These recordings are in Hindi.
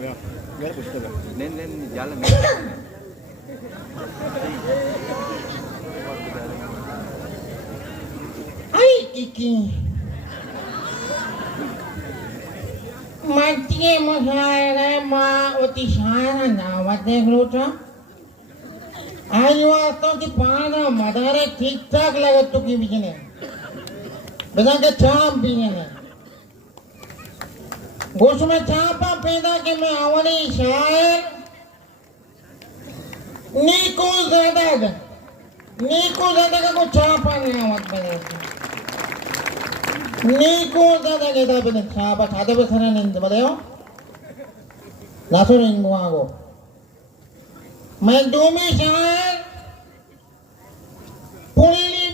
Ay, Kiki. Mati masyarakat mauti sana nawat negruta. Ayo atau di pana madare ठीक ठाक लगा तो की बिजने. बता के चाप बिजने. गोश में चापा पैदा के मैं आवने शायर नीको ज़्यादा का कुछ चापा नहीं आवत पैदा. नीको ज़्यादा के दाब ने चापा चाहते बस हरा नहीं तो बताओ. लासो नहीं गुआगो. मैं दूमी शायर पुल्ली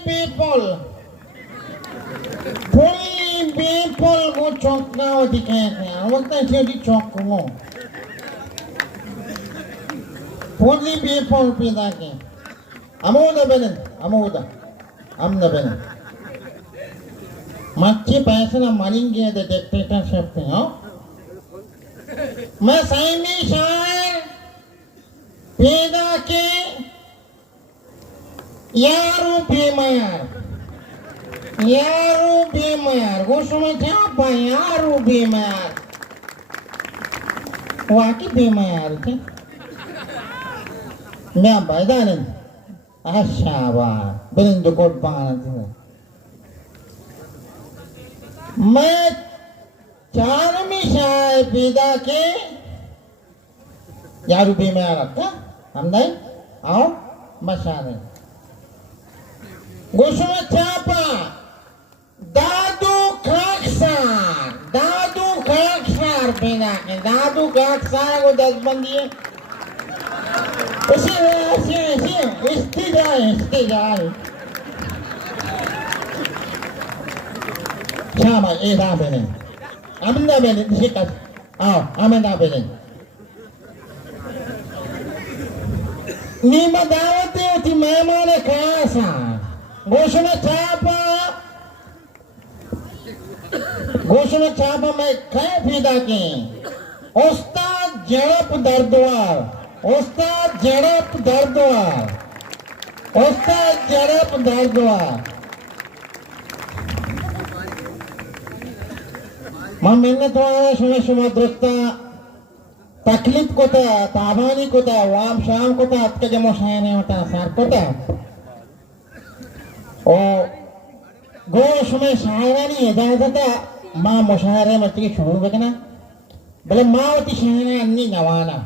people को चौंकना हो दिखाते हैं वक्त ऐसे भी चौंकूंगा पुल्ली people पैदा के अमोदा बने मच्छी पैसे ना मरेंगे तो डिक्टेटरशिप में हो मैं साइमी शायर पैदा के यारू बेमार गोशुमा चापा यारू बेमार वाकी बेमार थे मैं बैठा नहीं आशावा बिंदु कोट पाना थे मैं चार में शायद पैदा के यारू बेमार था हम नहीं आओ मशाने गोशुमा चापा दादू खाकसार पैदा के दादू खाकसार को 10 बंदी है इसी इस्तिजाई शामा ऐसा बने अमंदा बने शिकत आओ अमंदा बने नीमा दावत होती मेहमान खासा गोशुमा चापा मैं कह पैदा के उस्ताद जड़प दर्दवार मैंने तो शुमा दोस्ता तकलीफ को था ताबानी को था वाम शाम को था अब तक मुशायने होता सार को था और गोश में शायरानी इजाजत है माँ मुशायरे में की शुरू बकना बले माँ वती शायरे अन्नी नवाना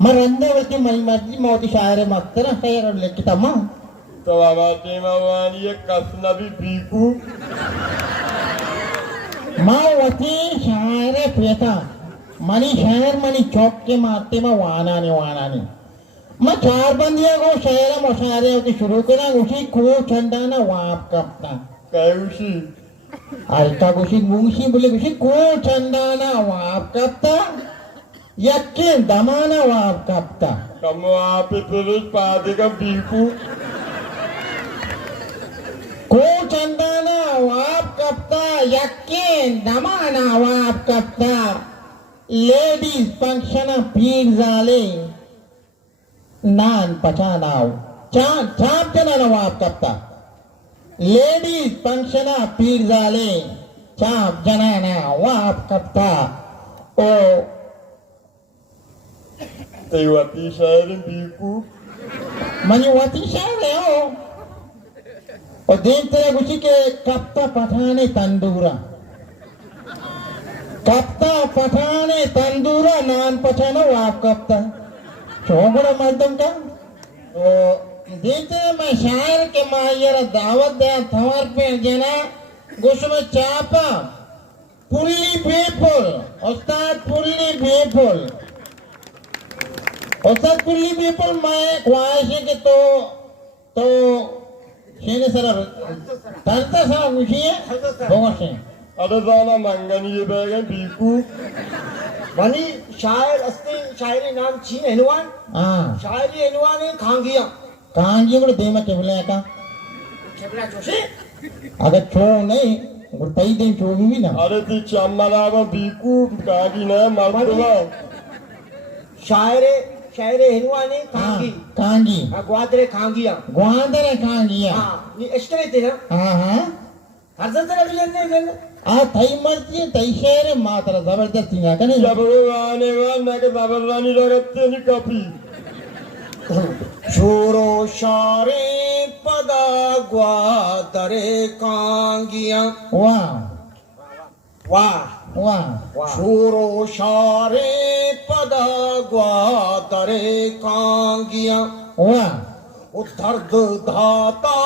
मरंदे वती मर्जी मौती शायरे मक्तरा शायर और लिखता माँ तो आवाज़ें मवानी ये कसना भी बीकू माँ वती शायरे पेता मनी शायर मनी चौक के मारते में वाना नहीं मैं 4 बंदियों को शायर मुशायरे होती शुरू करा उसी को चंदाना वाप कपता कैसी अलका कुशी मुंशी बोले कुशी को चंदाना वाप कपता यक्के दमाना वाप कपता कम आप पुरुष पादे का बीकू को चंदाना वाप कपता यक्के दमाना वाप कपता लेडीज फंक्शन पीर जाले नान पचानाव चाप जना वाप कपता लेडीज फंक्शन पीर जाले चाप जना वाप कपता ओ तेवती शायर बीकू मनी वती शायर है ओ और देखते हैं उसी के कप्ता पठाने तंदूरा नान पचाना वाप कपता चौगुड़ा मर्दम का तो देखते हैं मैं शायर के मायर दावत दे थवार पे जना गोश में चापा पुल्ली बेपुल उस्ताद पुल्ली बेपुल मैं ख्वाहिश है कि तो शेने सरा तंता सरा मुझे बहुत से अरे जाना मंगनी ये बैगन बीकू मनी शायर अस्ते शायरी नाम चीन हेनुआन शायरी हेनुआन है कांगिया को देमा केवला का केवला जोशी अगर छो नहीं गुड़ताई दिन चोगी ना अरे ती चम्मलावा बीकू कागी ना मर्दवा शायरे हिनवाने कांगी कांगी ग्वादरे कांगिया हाँ नी एस्टरे थे ना हाँ हजरत रबियन ने थई मर्जी तई शेर मात्र जबरदस्ती ना कने जब वो आने वाला के जबरदानी लगते नहीं कभी शोरो शारे पदा ग्वादरे कांगिया वाह वाह वाह शोरो शारे पदा ग्वादरे कांगिया वाह ओ दर्द धाता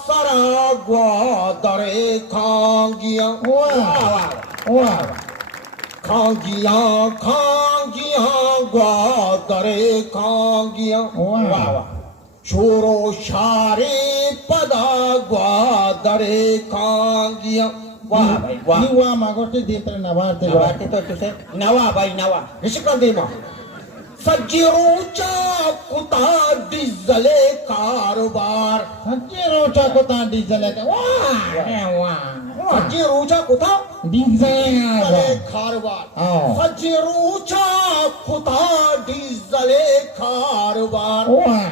सरा ग्वादरे कांगिया वाह वाह खांगिया ग्वादरे कांगिया वाह शोरो शारे पदा ग्वादरे कांगिया वाह भाई वाह ni wa magote dintre navarte तो तुझे नवा भाई नवा ऋषिका देवा सज्जिरोचा कुता डिजले कारबार सज्जिरोचा कुता डिजले वाह सज्जिरोचा कुता डिजले कारबार आओ सज्जिरोचा कुता डिजले कारबार वाह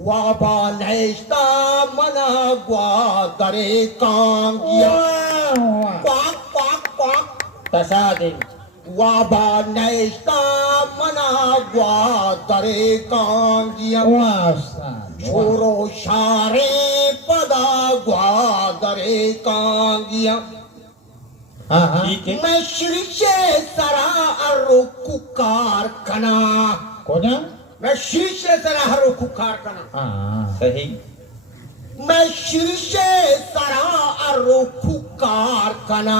वाबा नैष्टा मना ग्वादरे कांगिया क्वाक क्वाक क्वाक तसा दे वाबा नैष्टा मना ग्वादरे कांगिया छोरो शारे पदा ग्वादरे कांगिया मैं शीर्षे सरा अरुकु कारखाना कोना मैं शीर्षे सरा अरुकु कारखाना सही मैं शीर्षे सरा अरुकु कारखाना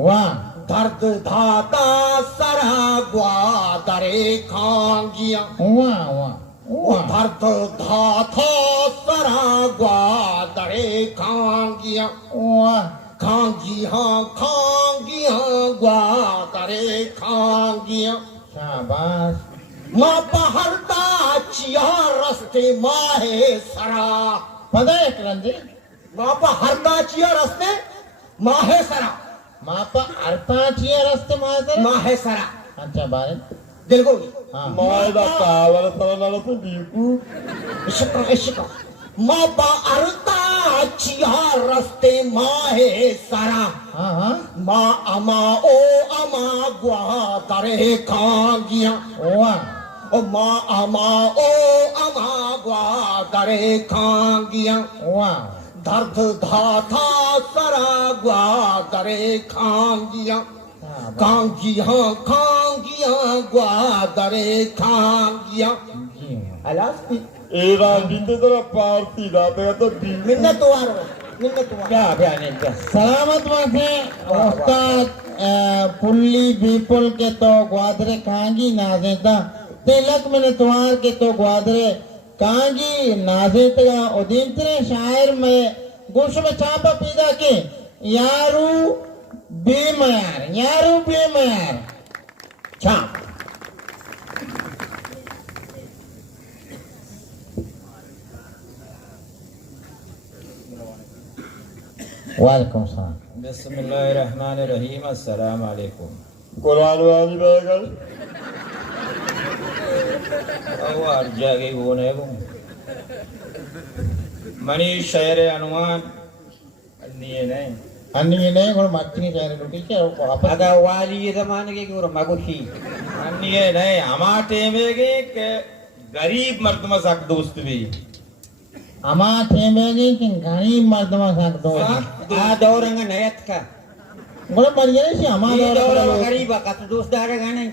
वाह दर्द धाता सरा ग्वादरे कांगिया वाह वाह दर्द धाता सरा ग्वादरे कांगिया वाह खांगिया ग्वादरे खांगिया शाबाश माँ पहरता चिया रस्ते माहे सरा पता है रंजी माँ पहरता चिया रस्ते माहे सरा मापा अर्था चिया रस्ते माहे सरा अच्छा बारे दिल को मायदा कावल सरनाला तो बीकू इश्क मापा अर्ता चिया रस्ते माहे सरा हाँ माँ अमा ओ अमा ग्वादरे कांगिया वाह ओ माँ अमा ओ अमा ग्वादरे कांगिया वाह दर्द धाथा सरा ग्वादरे कांगिया ग्वादरे कांगिया अलास्ती एरा बीते तरह पार्टी दाते तो बीकू मिन्नत वारो क्या बयान है सलामत वासे उस्ताद पुल्ली बीपुल के तो ग्वादरे कांगी नाजेता तिलक मैंने तुम्हार के तो ग्वादरे कांगी नाजेता उदिंतरे शायर में गुश में चापा पीदा के यारू बेमयार चाप वालेकुम सलाम बिस्मिल्लाहिर्रहमानिर्रहीम अस्सलाम वालेकुम कुरान वाली बैगल और जागे वो ने वो मनी शहर अनुमान अन्य नहीं अन्य नहीं और मच्छी चाहे रोटी क्या वापस अगर वाली ये ज़माने के और मगुशी अन्य नहीं हमारे में के गरीब मर्दमा साक दोस्त भी अमा ठेमेगी कि गरीब मर्दमा साक दो आ दौरंग नयत का बोले मरिए से अमा ये दो दौर गरीब का तो दोस्त दारे गाने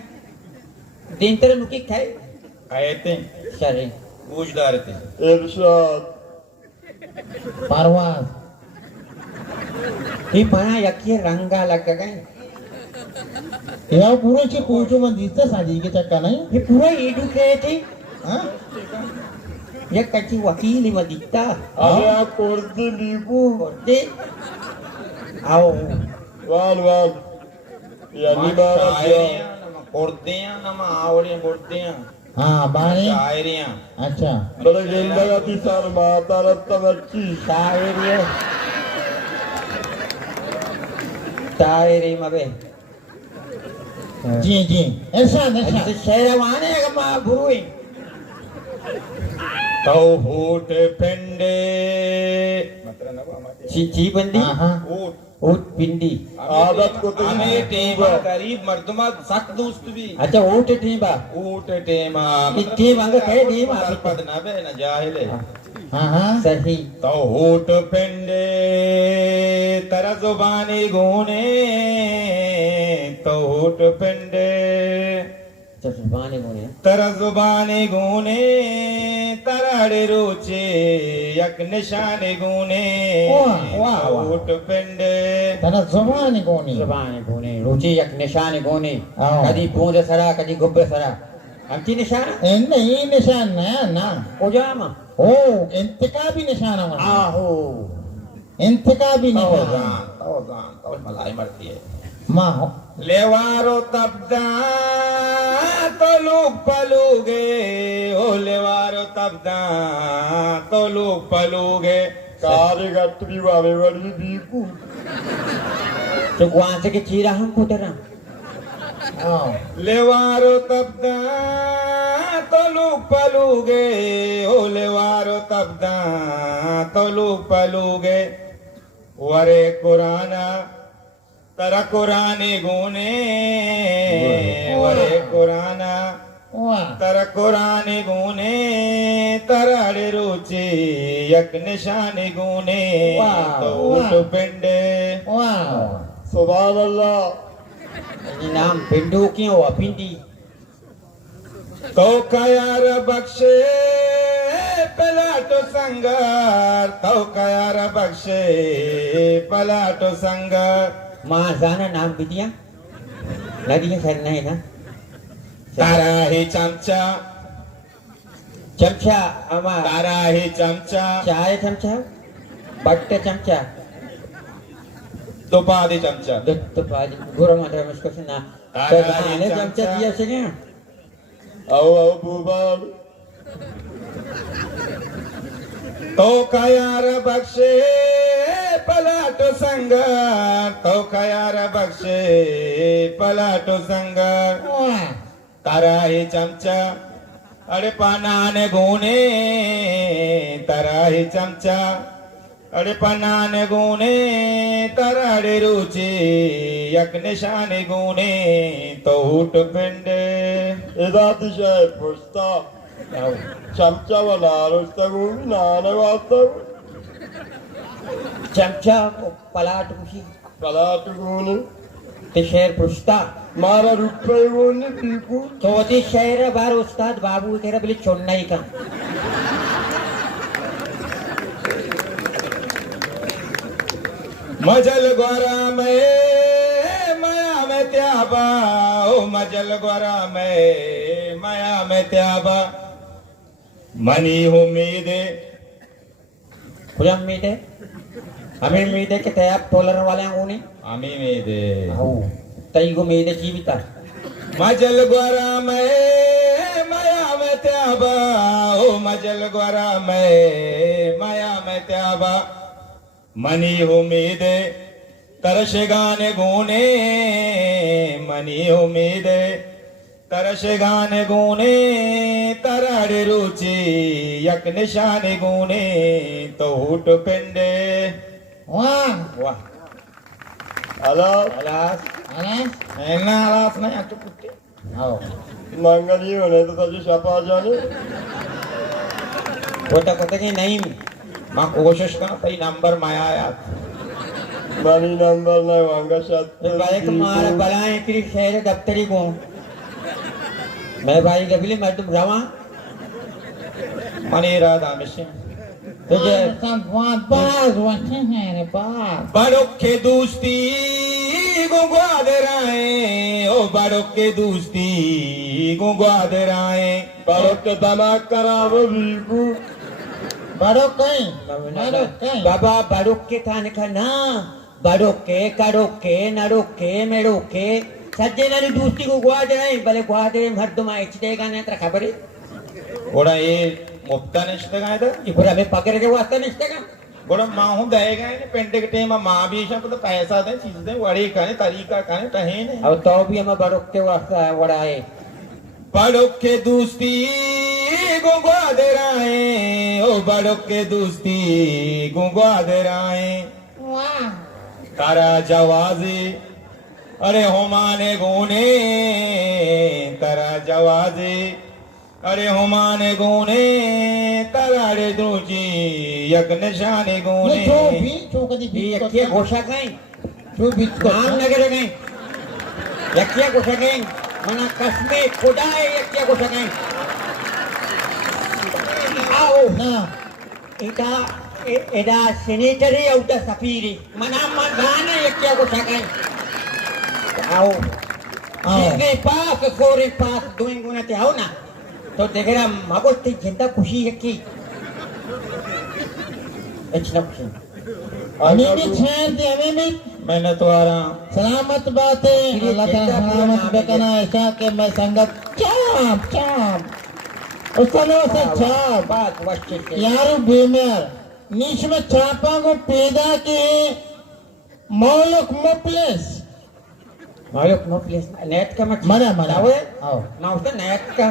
दिन तेरे नुकी खाए आए थे शरीर बूझदार थे इरशाद परवाज ही पना यकिए रंगा लग गए या पूरे चे पूछो मत जिससे साजी के चक्का नहीं ये पूरा एडुकेटेड हाँ ये कच्ची वकील में दिखता अरे आप कोर्दी बीकू दे आओ वाल यानी बारा कोर्दियां ना आवड़े कोर्दियां हाँ बारी शायरियां अच्छा बड़े गेंदा का तीसर माता रत्ता बच्ची शायरियां तायरे मबे जी जी इरशाद अच्छा इरशाद शेर वाने का मा बुरुई तो होट पेंडे मतलब ना हमारे ची बंदी ऊट ऊट पिंडी आदत को तो हमें टेमा गरीब मर्दमा सख्त दोस्त भी अच्छा ऊट टीबा ऊट टेमा टीम अंग कहे टीम पद ना बे ना जाहिले हाँ सही तो होट पेंडे तरा जुबानी गोने तो होट पेंडे जुबानी गोने तरा जुबानी गोने तराड़े रोचे यक निशाने गोने वाह, वाह, वाह। होट पेंडे तरा जुबानी कोनी जुबानी गोने रुचि यक निशान गोने आओ। कदी पूंज सरा कदी गुब्बे सरा अंती निशान नहीं निशान ना उजामा ओ इंतकाबी निशान है आहो इंतकाबी निशान तो मलाई मरती है माँ लेवारो तबदा तो लोग पलोगे ओ लेवारो तबदा तो लोग पलोगे कार्यकर्त्री वाले बड़ी बीकू तो वहां से के चीरा हम पुतरा लेवारो तबदा तो लोग पलोगे ओ लेवारो तबदा तो लोग पलोगे वरे कुराना तरा कुरानी गुने वरे कुराना वाह तर कुरानी गुने तराड़े रुचि यक निशानी गुने वाह, तो वाह। उठ पिंडे वाह सुभान अल्लाह ये नाम पिंडू क्यों हुआ पिंडी तो कयार बख्शे पलाटो संगर तो कयार बख्शे पलाटो संगर माँ जाना नाम बिटिया नदी के सर नहीं ना तारा ही चमचा चमचा अमा तारा ही चमचा चाय चमचा बट्टे चमचा तुपादी चमचा दुत्त पाजी गुरु माता मुझको सुना तो जाने चमचा दिया से क्या आओ बुबाल तो कयार बख्शे पलाटो संगर तो कयार बख्शे पलाटो संगर वाह तारा ही चमचा अरे पनाने गुने तारा ही चमचा अरे पनाने गुने तराड़े रुचि यक निशाने गुने तो उठ पिंडे इदाती शायद पुछता चमचा बना रोस्ता घूमी नाने वास्ता चमचा पलाट कुशी पलाट घूनी ते शेर पुछता मारा रुपये घूनी बीकू तो वो शेर बार उस्ताद बाबू तेरा बिल्ली छोड़ना ही का मजल ग्वारा में माया में त्याबा ओ मजल ग्वारा में माया में त्याबा मनी उम्मीदे खुदा उम्मीद है हमें उम्मीद है कि तैयार टोलर वाले हैं उन्हें अमी मेदे आओ तई को उम्मीद है जीविता मजल ग्वारा में माया में त्याबा ओ मजल ग्वारा में माया में त्याबा मनी उम्मीदे तरश गाने गुने मनी उम्मीदे तरश गाने गुने तराड़े रुचि यक निशाने गुने तो हुट पिंडे वाह वाह अलास अलास अरे एना अलास नहीं आटो कुत्ते आओ मंगली होने तो तुझे छपा जाने कोटा कोता की नहीं मां कोशिश करना तई नंबर माया आया मनी नंबर नहीं वांगा तो भाई तुम्हारा बलाएं कि शहर दफ्तरी को मैं भाई कबीले मैं तुम रवा मनी राधा मिशन तुझे बहुत बाज वैसे हैं रे बाज बड़ों के दोस्ती गुंगवा दे रहे ओ बड़ों के दोस्ती गुंगवा दे रहे बड़ों के दमाग करावो बीकू बड़ो कहीं बड़ो कहीं बाबा बारुक के थाने का ना बारुक के कारुक के नरुक के मेरुक के सज्जे नारी दोस्ती को गुआ दे रहे भले गुआ दे मर्दमा इच्छते का नहीं तेरा खबर है ओड़ा ये मुफ्ता निश्चित का है तो ये पूरा में पकड़ के वास्ता नहीं का गुड़ मां हूं गएगा ने पेंटे के टेम मां भी सब तो पैसा दे चीज दे वड़ी काने तरीका काने टहे ने अब तो भी हम बड़ोक के वास्ता वड़ा है बड़ोक के दोस्ती गुंगवा दे राए ओ बड़ोक के दोस्ती गुंगवा दे राए वाह तारा जवाजी अरे होमाने गुने तारा जवाजी अरे होमाने गुने तारा रे द्रुची यक निशाने गुने जो भी जो कदी भी ये यक्या घोषा कहीं जो भी नाम नगर कहीं यक्या घोषा कहीं मना कसमे खुदा है यक्या घोषा कहीं आओ ना इटा एदा सेनेटरी औदा सफीरी मना मगाना यक्या घोषा कहीं आओ जिसके पास कोरे पास दोइंगुना ते आओ ना तो देखेरा मगोती जिंदा खुशी यकी इतना खुशी हमें भी छेड़ दे हमें भी मैंने तो आ रहा सलामत बात है अल्लाह ताला सलामत बेकना ऐसा कि मैं संगत चाप चाप उसने से चाप बात वश्य के यारो बेमेर नीच में चापा को पैदा के मौलक मोप्लेस मालूक नो प्लीज नेट का मत मरा मरा आओ आओ ना उसका नेट का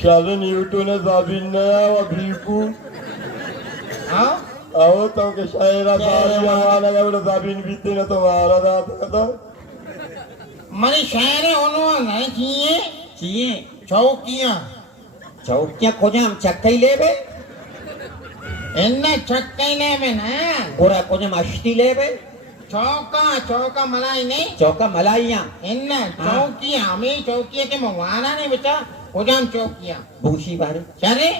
शालन यूट्यूब ने जाबिन नया व भीकू हाँ आओ तो के शायरा सारी हमारा एवढं जाबिन बीते ना तो मारा जात तो मनी शायरे होनो नहीं चाहिए चाहिए चौकियां चौकिया को जाम चक्कई लेबे इन्ने चक्कैले में ना गोरा को जाम अश्ती लेबे चौका चौका मलाई नहीं चौका मलाइया इन्ने चौकियां हमें चौकियां के मवाना नहीं बचा उजाम चौकियां भूसी बारे चले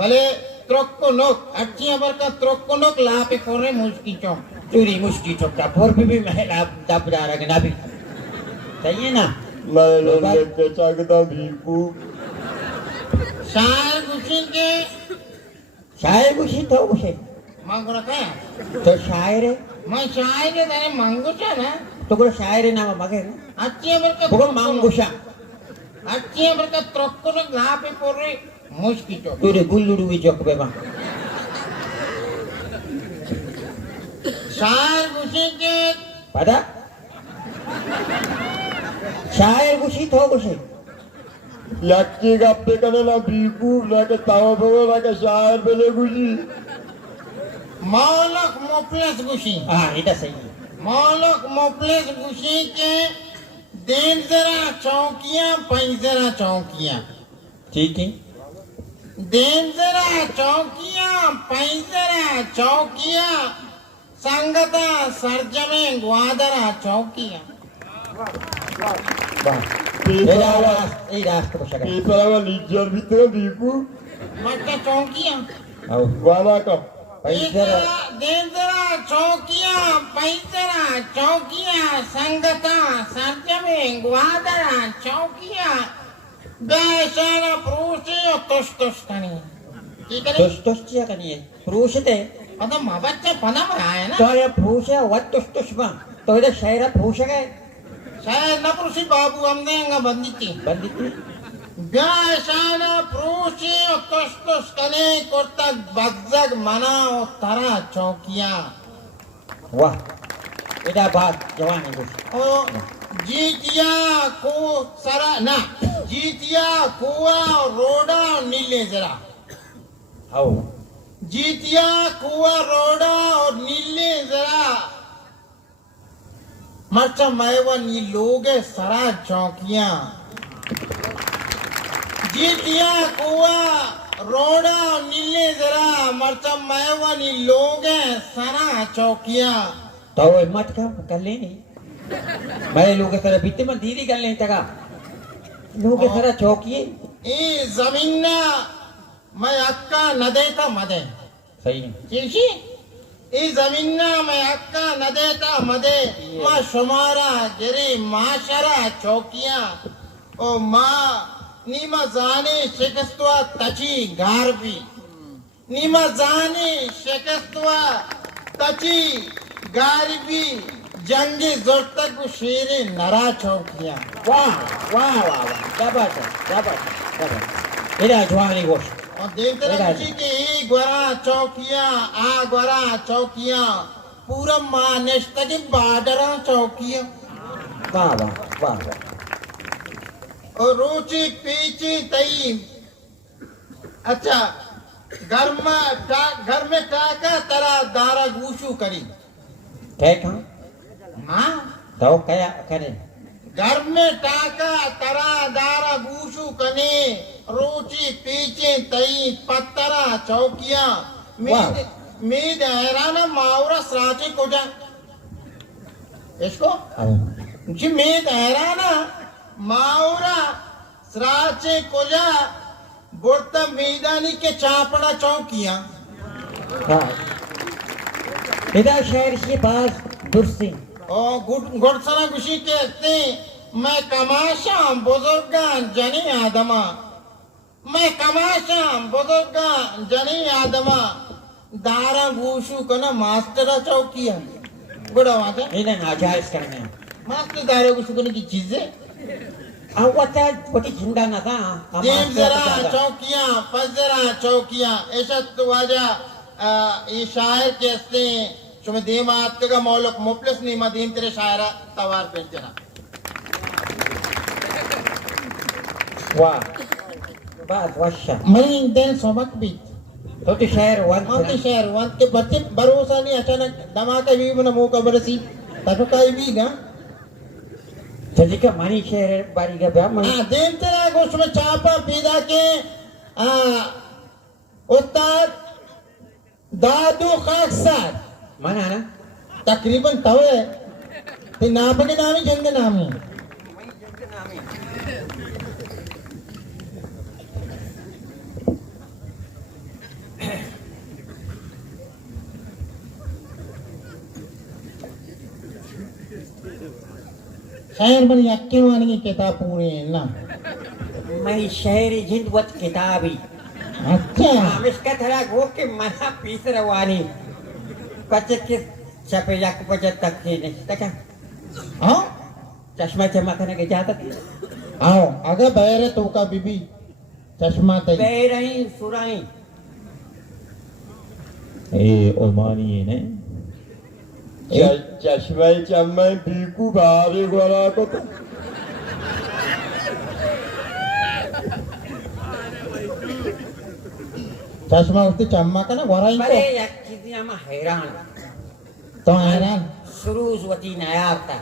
भले त्रोक्को नोक अच्छी अबर का त्रोक्को नोक लापे कोरे मुस्की चौक चूरी मुश्की चौका फोर भी महला दबदार के नाभी चाहिए ना मैं लोग के चाकता भीकू शायर गुशिन के शायर कुछ तो उसे मांग रखा है तो शायर है मैं शायर के तेरे मांगुचा ना तो को शायर है नाम मगे ना अच्छी अबर का वो मांगुशा अच्छी अबर का त्रोक्को नोक लापे कोरे मुस्की चौक तूरे गुल्लुडू भी चौक पे बा शायर गुशिन के पता शायर कुछ तो उसे याक्की गप्पे कने ना भीकू ना के तावा बो ना के शायर बने गुजी मौलक मोप्लेस गुशी हाँ इधर सही है मौलक मोप्लेस गुशी के देन जरा चौकियां पैजरा चौकियां ठीक है देन जरा चौकियां पैजरा चौकियां संगता सरजमे ग्वादरा चौकियां वाह पेपरावा ये राष्ट्र को शक्ल पेपरावा लीजर बीते भीकू मक्का चौकियां आओ वाला का पैजरा देन जरा चौकियां पैजरा चौकियां संगता सरजमे ग्वादरा चौकियां बेशरा प्रूसी और तुष तुष कनी ठीक है तुष चिया कनिए पुरुष ते मतलब माँ बच्चा पना में आया ना तो ये पुरुष है वत तुष बा तो इधर शहर पुरुष है शायद न पुरुषी बाबू हमने अंगा बंदी बंदी बेशरा प्रूसी और तुष कनी कोर्ता बज्जग मना और तरा चौकियां वाह इधर बात जवान है कुछ ओ जीतिया को सरा ना जीतिया कुआ रोडा और नीले जरा आओ जीतिया कुआ रोडा और नीले जरा मर्चा मैवा नी लोगे सरा चौकियां जीतिया कुआ रोडा और नीले जरा मर्चा मैवा नी लोगे सरा चौकियां तो मत काम कर लेनी मैं लोग सर बीते में दीदी कर लें तका लोग सर चौकिए ए जमीना मैं अक्का न देता मदे सही है चीशी ए जमीना मैं अक्का न देता मदे माँ शुमारा जरी माशरा चौकियां ओ माँ नीमा जाने शिकस्तवा तची गारबी नीमा जाने शिकस्तवा तची गारबी जंगी जोरतक शेरे नरा चौकियां वाह वाह वाह वाह जबरदस्त जबरदस्त इधर जवानी गोश और देखते रहो कि ई गोरा चौकियां आ गोरा चौकियां पूरा मानेश तक बाडरा चौकियां वाह वाह वाह वाह और रुचि पीची तई अच्छा घर में टाका तरा दारा गूशु करी ठीक है हाँ तो क्या करें घर में टाका तरा दारा गूशु कने रुचि पीची तई पत्तरा चौकियां मीद हैराना मावरा सराचे को जा इसको जी मीद हैराना मावरा सराचे को जा बोलता मैदानी के चापड़ा चौकियां हाँ इधर शहर की बात दुरुस्ती और गुड़सना गुशी कहते मैं कमाशां बुजुर्गां जनी आदमा मैं कमाशां बुजुर्गां जनी आदमा दारा गूशु कना मास्टर चौकियां बड़ा बात है इन्हें नाजायज करने मास्टर दारा गूशु कने की चीजें आवता पटी जिंदा ना था देव जरा चौकियां फजरा चौकियां ऐसा तो वाजा ये शायर कहते हैं जो मैं देव आत का मौलक मुफलिस नहीं मदीम तेरे शायरा तवार पहनते ना वाह बात वशा मरी दिन सबक भी तो शहर वन माते शहर वन के बच्चे भरोसा नहीं अचानक धमाका भी बना मौका बरसी तक का भी गा जल्दी का मनी शहर बारी का ब्याह मनी हाँ देव तेरा गोश्त में चापा पीदा के उस्ताद दादू खाकसार मना ना तकरीबन तवे ते नाप के नामी जंग नामी शायर बनी अक्के वानी की किताब पूरी है ना मैं शहर जिंदवत किताबी अच्छा हम इसका थरा गो के मना पीस रवानी पचे के छपे जाक पचे तक के नहीं तक हाँ चश्मा चमकने के जाता आओ अगर बहरे तो का बीबी चश्मा तई बेरही सुराई ए ओमानी ने चश्मे चम्मे बीकू भारी गोरा को तो चश्मा उसकी चम्मा का ना गोराई को अरे एक चीज हम हैरान तो हैरान सुरूज वती नयाता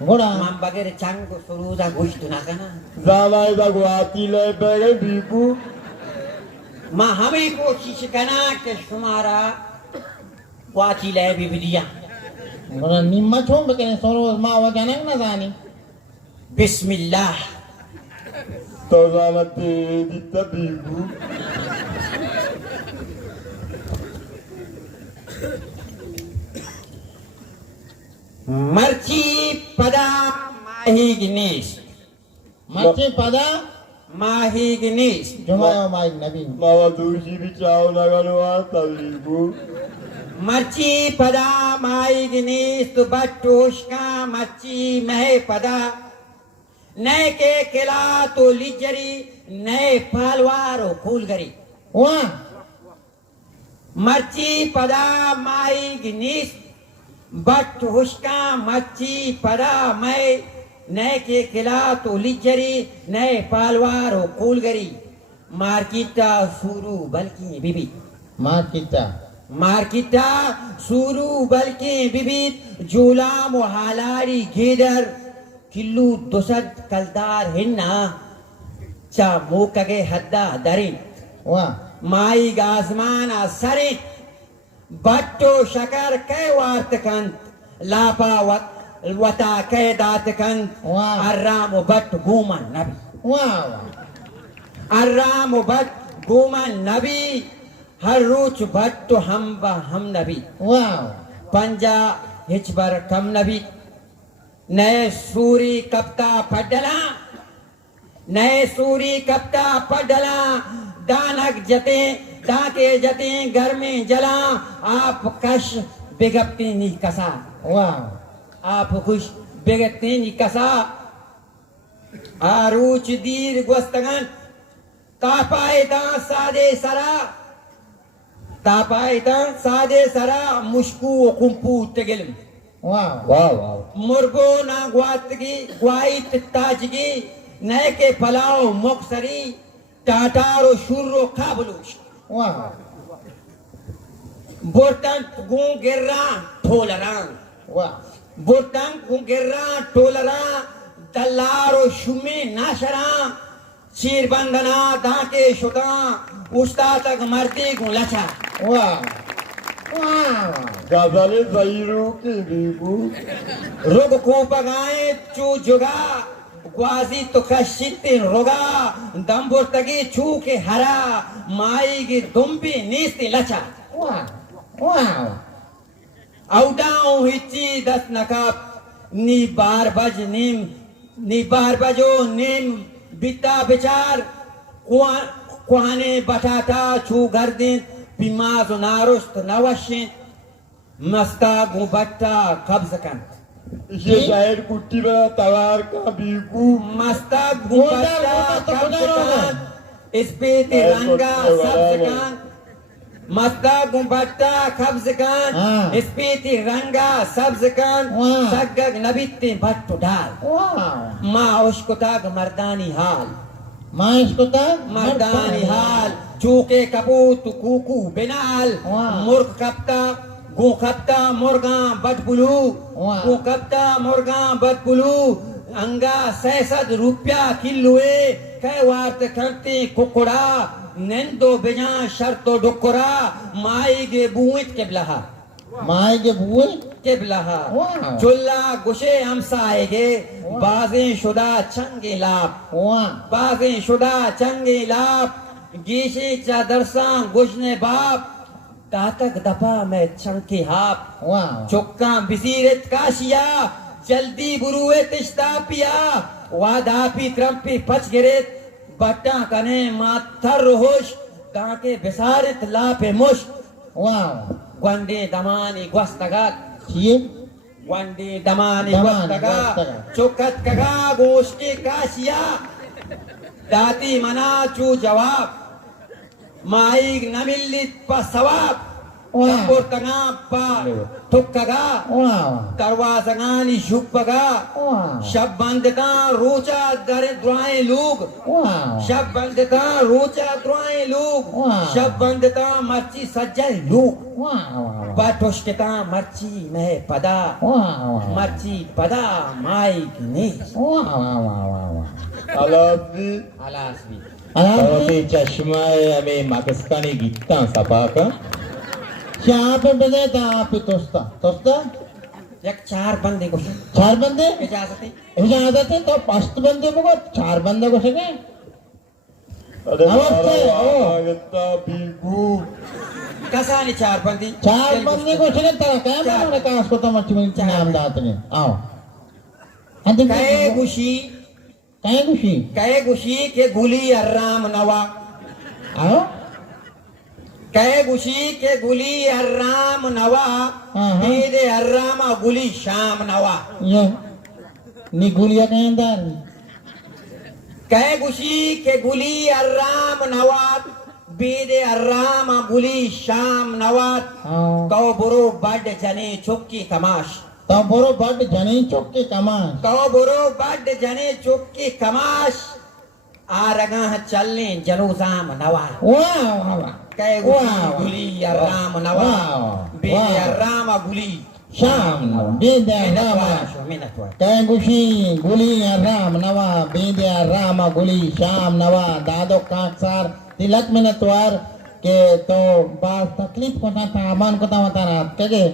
गोरा हम बगैर चंग सुरूजा गोश्त ना करना जाना इधर गुवाहाटी ले बैठे बीकू मां हमें कोशिश करना कि तुम्हारा वाची ले भी दिया गोरा निम्मा छोड़ बकने सोरो माँ वजनक ना जानी बिस्मिल्लाह तो जाना तेरी तबीकू मर्ची पदा माही गिनीश मच्छी पदा माही गिनीश जुमायो माई नबी मावा दूसरी भी चाव लगनवा तबीकू मर्ची पदा माही गिनीश तो बटोश का मर्ची मह पदा नए के किला तो लिजरी नए पालवारो फूल गरी वाह मर्ची पदा माई गिनीश बट हुस्का मच्छी पदा मैं नए के किला तो लिजरी नए पालवार हो कूलगरी मार्किटा सूरू बल्कि बीबी मार्किटा सूरू बल्कि बीबी झूला मुहालारी घेदर किल्लू दुसद कलदार हिन्ना चा मोकगे हद्दा दरिन वाह माई गाजमाना सरे बट्टो शकर कै वार्तकंत लापा वता कै दातकंत वाह। अर्राम बट गुमन नबी वाह अर्राम बट गुमन नबी हर रोच बट हम नबी वाह पंजा हिचबर कम नबी नए सूरी कप्ता पडला नए सूरी कप्ता पडला दानक जते दाके जते घर में जला आप कश बिगपती नी कसा वाह आप खुश बेगतीन कसा आरुच दीर गोस्तगन तापायता सादे सरा मुश्कू कुंपू तेगेलम वाह वाह वाह मुर्गो ना ग्वाइत ताजगी नए के पलाव मोक्सरी टाटारो शुर्रो खाबलूश वाह बोर्तन गुंगेरा ठोलरां वाह बोर्तन गुंगेरा ठोलरां दल्लारो शुमे नाशरा चीर बंदना दाके शुदा उस्ता तक मरती गुलचा वाह वाह गाजाले जाइरू की बीबू रोग को पगाए चू जुगा ग्वाजी तो कशितिन रोगा दंबोर तगी चू के हरा माई की दुम्बी नीस्ती लचा वाह वाह औडाओ हिची दस नकाब नी बार बजो नीम बिता बिचार कुआने बटाटा चू गर्दिन बिमाज नारुस्त नवशिन मस्ता गुबट्टा कब्ज कन ये शायर कुट्टी बना तवार का बीबू मस्ता गुबट्टा कब्ज कन इस पे तिरंगा सब्ज कन मस्ता गुबट्टा कब्ज कन इस पे तिरंगा सब्ज कन सगग नबित्ते भट्टो डाल वाह माँ उश्कुता मर्दानी हाल माँ इसको तक मर्दानी हाल चूके कपूत कुकू बिनाल वाह। मुर्ग कप्ता गो कप्ता मुर्गा बटबुलू वाह। गो कप्ता मुर्गा बटबुलू अंगा 600 रुपया किलोए कै वार्त करते कुकुड़ा नेंदो बिना शर्तो डुकुरा माई गे बुइत के ब्लहा माँ के बुए के ब्लहा वाह। चुल्ला गुशे हमसाएगे बाजें शुदा चंगे लाभ वाह बाजें शुदा चंगे लाभ गीशी चादरसा गुशने बाप तातक दफा में चंके हाप वाह चुक्का बिसीरत काशिया जल्दी बुरुए तिश्ता पिया वादापी त्रंपी पच गिरेत बट्टा कने माथर होश ताके बिसारत लापे मुश वाह ग्वंडे दमानी ग्वस्तगात ये वंडे दमानी दमानी ग्वस्तगा ग्वस्तगा। चुकत कगा गोश्ती काशिया दाती मना चू जवाब माई नमिल्लित पा सवाब वाह। तंबोर तंगा पा ठुक्कगा वाह दरवाजगानी शुपगा वाह शब बंदता रोचा दरे द्वाए लोग वाह शब बंदता रोचा द्वाए लोग वाह। शब बंदता मर्ची सज्जल लोग वाह वाह बाटोश्केता मर्ची में पदा वाह वाह मर्ची पदा माई ने वाह वाह वाह वाह अलादी अलासवी Tawati chashmae ame Pakistani gitta sapaka. क्या पे बजे था आप तोस्ता तोस्ता एक 4 बंदे को 4 बंदे इजाजत है इजाजत है तो 5 बंदे को 4 बंदे को सके अरे नमस्ते, ओ। मांगता बीबू कसा ने 4 बंदी 4 बंदे को सके तेरा क्या चार। मैंने कहा उसको तो मच्छी में नाम दाते ने आओ अंदर कहे गुशी कहे खुशी के गुली अर्राम नवा आओ कहे गुशी के गुली अर्राम नवा हाँ। मेरे अर्रामा गुली शाम नवा ये नी गुलिया के अंदर कहे गुशी के गुली अर्राम नवा बेदे अर्रामा गुली शाम नवा हाँ कौ बुरो बड जने चुक्की कमाश तो बोरो बड़ जनी चौक के कमान कौ बुरो बड जने चुक्की कमाश आ रगा चलने जनोजाम नवा वाह वाह वाह कहे गुली अर्राम नवा वाह बेदे अर्रामा गुली शाम बेदे राम कहे खुशी गुली राम नवा बेदे राम गुली शाम नवा दादो काकसार तिलक मिनतवार के तो बात तकलीफ को था अमान को था रात के